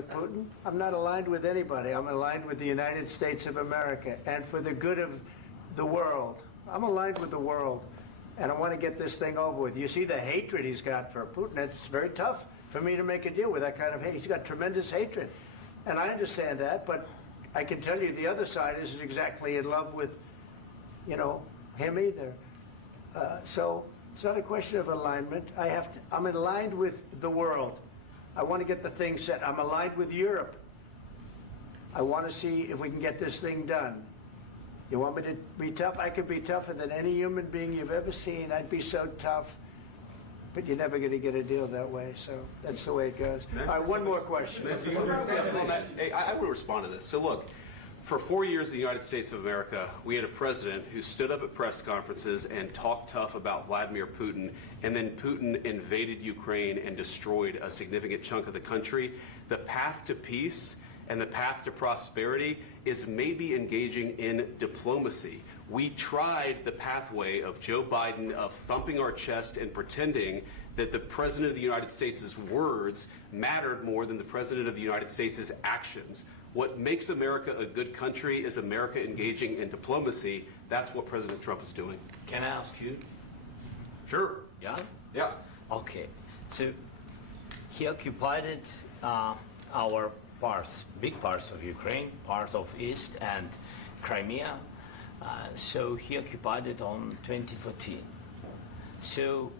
with Putin? I'm not aligned with anybody. I'm aligned with the United States of America and for the good of the world. I'm aligned with the world, and I want to get this thing over with. You see the hatred he's got for Putin. It's very tough for me to make a deal with that kind of hate. He's got tremendous hatred, and I understand that, but I can tell you the other side isn't exactly in love with, him either. So it's not a question of alignment. I'm aligned with the world. I want to get the thing set. I'm aligned with Europe. I want to see if we can get this thing done. You want me to be tough? I could be tougher than any human being you've ever seen. I'd be so tough. But you're never going to get a deal that way. So that's the way it goes. All right, one more question. Hey, I will respond to this. So look, for 4 years in the United States of America, we had a president who stood up at press conferences and talked tough about Vladimir Putin, and then Putin invaded Ukraine and destroyed a significant chunk of the country. The path to peace and the path to prosperity is maybe engaging in diplomacy. We tried the pathway of Joe Biden of thumping our chest and pretending that the President of the United States' words mattered more than the President of the United States' actions. What makes America a good country is America engaging in diplomacy. That's what President Trump is doing. Can I ask you? Sure. Yeah? Yeah. Okay. So he occupied our parts, big parts of Ukraine, part of East and Crimea. So he occupied it on 2014. So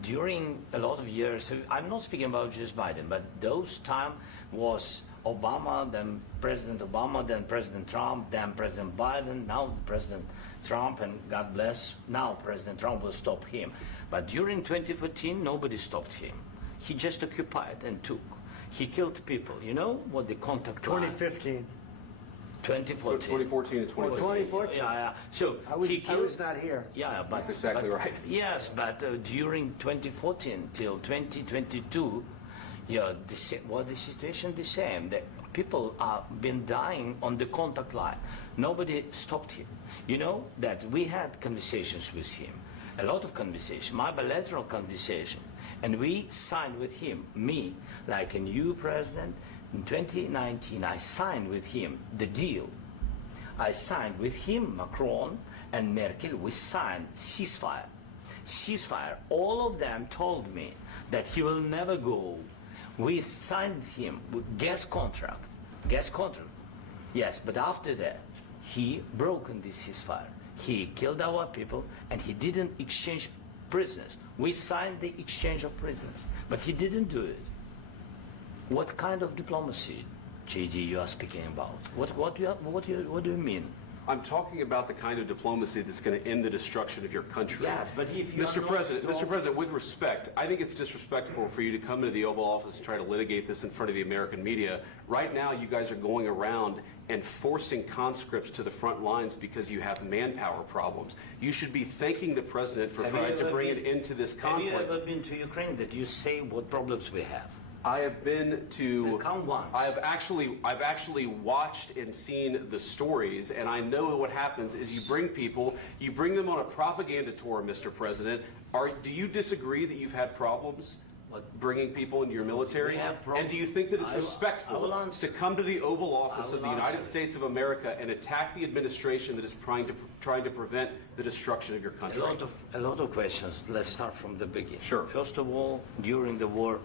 during a lot of years, so I'm not speaking about just Biden, but those time was Obama, then President Obama, then President Trump, then President Biden, now President Trump, and God bless, now President Trump will stop him. But during 2014, nobody stopped him. He just occupied and took. He killed people. You know what the contact line? 2015. 2014. 2014 and 2014. 2014. Yeah. So I was not here. Yeah, but that's exactly right. Yes, but during 2014 till 2022, the situation the same. The people are been dying on the contact line. Nobody stopped him. You know that we had conversations with him, a lot of conversation, my bilateral conversation, and we signed with him. Me, like a new president, in 2019, I signed with him the deal. I signed with him, Macron and Merkel. We signed ceasefire. Ceasefire. All of them told me that he will never go. We signed with him with gas contract. Gas contract. Yes, but after that, he broken this ceasefire. He killed our people, and he didn't exchange prisoners. We signed the exchange of prisoners, but he didn't do it. What kind of diplomacy, JD, you are speaking about? What do you mean? I'm talking about the kind of diplomacy that's going to end the destruction of your country. Yes, but if you Mr. President, with respect, I think it's disrespectful for you to come into the Oval Office and try to litigate this in front of the American media. Right now, you guys are going around and forcing conscripts to the front lines because you have manpower problems. You should be thanking the President for trying to bring it into this conflict. Have you ever been to Ukraine that you say what problems we have? I have been to. Count once. I've actually watched and seen the stories, and I know what happens is you bring them on a propaganda tour, Mr. President. Do you disagree that you've had problems bringing people into your military? And do you think that it's respectful to come to the Oval Office of the United States of America and attack the administration that is trying to prevent the destruction of your country? A lot of questions. Let's start from the beginning. Sure. First of all, during the war,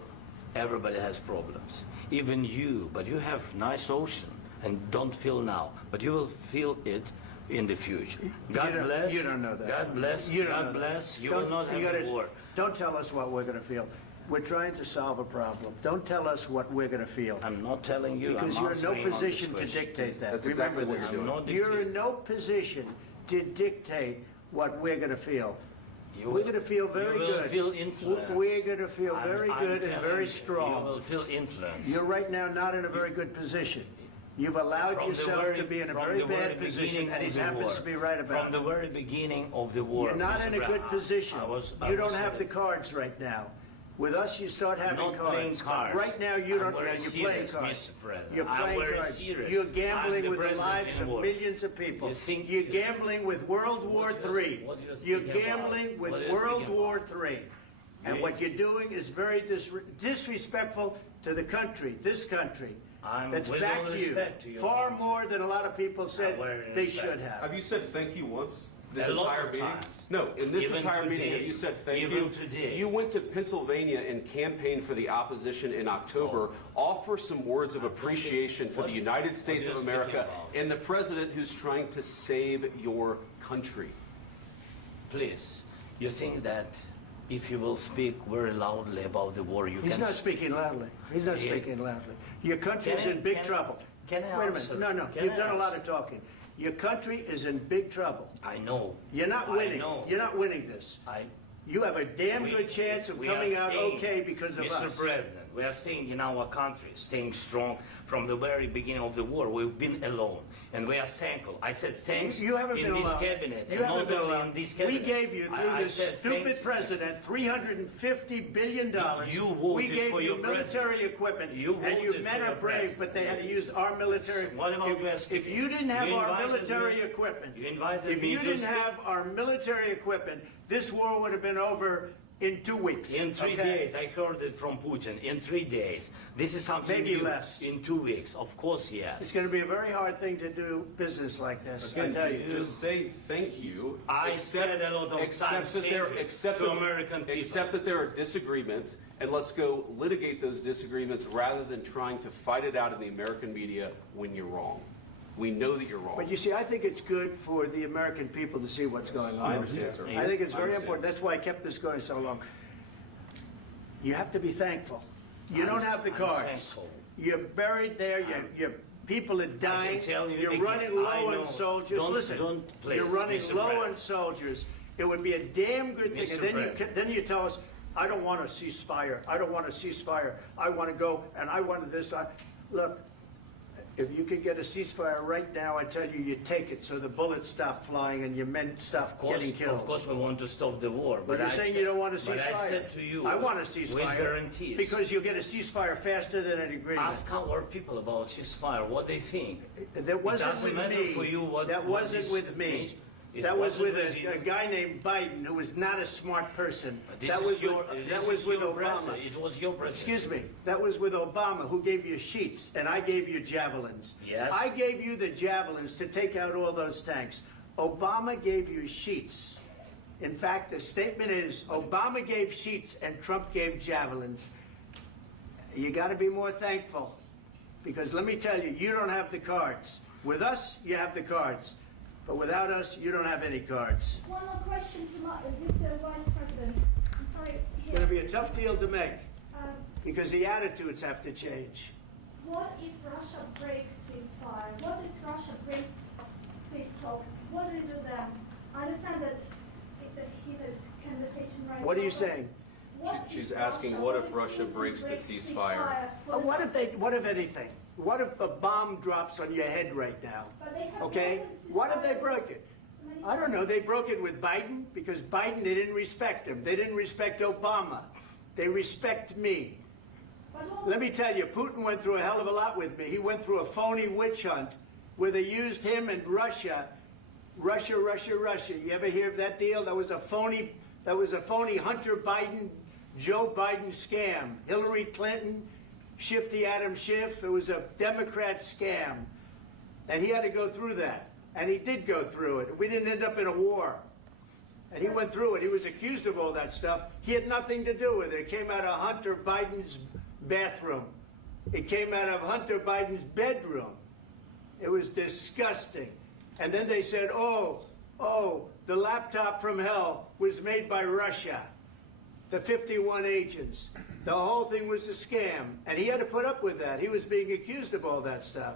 everybody has problems. Even you, but you have nice ocean and don't feel now, but you will feel it in the future. God bless. You don't know that. God bless. God bless. You will not have a war. Don't tell us what we're going to feel. We're trying to solve a problem. Don't tell us what we're going to feel. I'm not telling you. Because you're in no position to dictate that. That's exactly what you're doing. You're in no position to dictate what we're going to feel. We're going to feel very good. You will feel influence. We're going to feel very good and very strong. You will feel influence. You're right now not in a very good position. You've allowed yourself to be in a very bad position, and he happens to be right about it. From the very beginning of the war. You're not in a good position. You don't have the cards right now. With us, you start having I'm not cards. playing cards. Right now, you don't. You're playing cards. You're playing cards. Serious. You're gambling with the lives of millions of people. You're gambling with World War III. You're gambling with World War III. And what you're doing is very disrespectful to the country, this country. That's with back all to you. respect to your Far country. more than a lot of people said very they respect. should have. Have you said thank you once this A lot entire of meeting? times. No, in this Even entire meeting, today. have you said thank Even you? today. You went to Pennsylvania and campaigned for the opposition in October. Offer some words of appreciation for the United States what of are you speaking America about? and the president who's trying to save your country. Please, you think that if you will speak very loudly about the war, you He's can... not speaking loudly. He's not Yeah. speaking loudly. Your country is Can I- in big can I- trouble. can I Wait a answer? minute. No, Can you've I done a lot answer? of talking. Your country is in big trouble. I know. You're not I winning. know. You're not winning this. You have a damn We- good chance of we are coming out staying, okay because of Mr. us. President, we are staying in our country, staying strong from the very beginning of the war. We've been alone, and we are thankful. I said thanks You haven't in been this alone. cabinet, You and haven't not been only alone. in this We cabinet. gave you, through I this said thank stupid president, $350 billion. You voted We gave for you your military president. equipment, You and you voted men for are your brave, president. but they had to use our military. What about If you didn't have You our invited military me- equipment, you invited if me you to didn't speak- have our military equipment, this war would have been over in 2 weeks. In 3 okay? days, I heard it from Putin. In 3 days, this is something Maybe new. less. In 2 weeks, of course, yes. It's going to be a very hard thing to do business like this. I Again, tell you. just say thank you. I said a lot of except times that there, thank you except to that- American people. Except that there are disagreements, and let's go litigate those disagreements rather than trying to fight it out in the American media when you're wrong. We know that you're wrong. But you see, I think it's good for the American people to see what's going on. I understand, sir. I think it's I very understand. important. That's why I kept this going so long. You have to be thankful. You don't have the I'm cards. thankful. You're buried there. Your people are dying. tell you You're again, running low I know. on soldiers. Don't- Listen, don't, please, you're running Mr. low President. on soldiers. It would be a damn good thing. Mr. And President. then you tell us, I don't want a ceasefire. I don't want a ceasefire. I want to go and I want this. Look, if you could get a ceasefire right now, I tell you, you'd take it so the bullets stop flying and your men stop getting killed. Of course, we want to stop the war. But you're I saying said- you don't want a ceasefire. But I said to you, I want a with ceasefire. guarantees. Because you'll get a ceasefire faster than an agreement. Ask our people about ceasefire, what they think. That wasn't doesn't with matter me. for you what- That what wasn't this with me. means. It That was with wasn't with a you. guy named Biden, who was not a smart person. This That is was your, with, this that is was with your Obama. president. It was your president. Excuse me. That was with Obama, who gave you sheets, and I gave you javelins. Yes. I gave you the javelins to take out all those tanks. Obama gave you sheets. In fact, the statement is Obama gave sheets and Trump gave javelins. You got to be more thankful, because let me tell you, you don't have the cards. With us, you have the cards. But without us, you don't have any cards. One more question to Mr. Vice President. I'm sorry. It's going to be a tough deal to make, Um, because the attitudes have to change. what if Russia breaks ceasefire? What if Russia breaks peace talks? What do you do then? I understand that it's a heated conversation right now. What are you but saying? what if She's asking, what if Russia Putin breaks the ceasefire? What if anything? What if a bomb drops on your head right now? But they have Okay? broken the What if they ceasefire broke it? many I don't know. times. They broke it with Biden because Biden, they didn't respect him. They didn't respect Obama. They respect me. But all- Let me tell you, Putin went through a hell of a lot with me. He went through a phony witch hunt where they used him and Russia. Russia. You ever hear of that deal? That was a phony Hunter Biden, Joe Biden scam. Hillary Clinton, Shifty Adam Schiff. It was a Democrat scam. And he had to go through that. And he did go through it. We didn't end up in a war. And he went through it. He was accused of all that stuff. He had nothing to do with it. It came out of Hunter Biden's bathroom. It came out of Hunter Biden's bedroom. It was disgusting. And then they said, oh, the laptop from hell was made by Russia. The 51 agents. The whole thing was a scam. And he had to put up with that. He was being accused of all that stuff.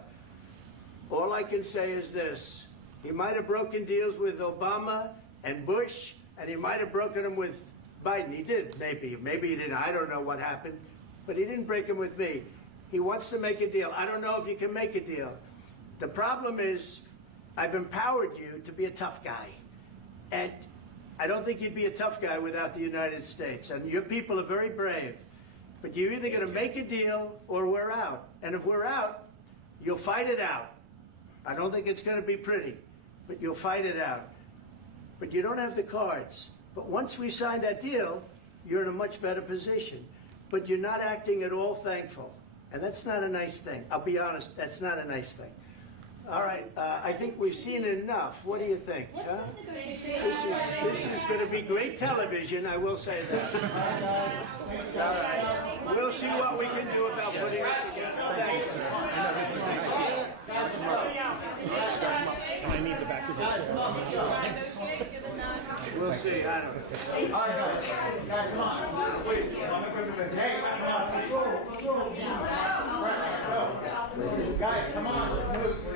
All I can say is this. He might have broken deals with Obama and Bush, and he might have broken them with Biden. He did, maybe. Maybe he didn't. I don't know what happened. But he didn't break them with me. He wants to make a deal. I don't know if you can make a deal. The problem is, I've empowered you to be a tough guy. And I don't think you'd be a tough guy without the United States. And your people are very brave. But you're either going to make a deal or we're out. And if we're out, you'll fight it out. I don't think it's going to be pretty, but you'll fight it out. But you don't have the cards. But once we sign that deal, you're in a much better position. But you're not acting at all thankful. And that's not a nice thing. I'll be honest, that's not a nice thing. All right, I think we've seen enough. What do you think? What's huh? this negotiation? This is going to be great television, I will say that. All right. We'll see what we can do about putting it together. Thanks. I need the back of this. We'll see. I don't know. Guys, come on. Let's move.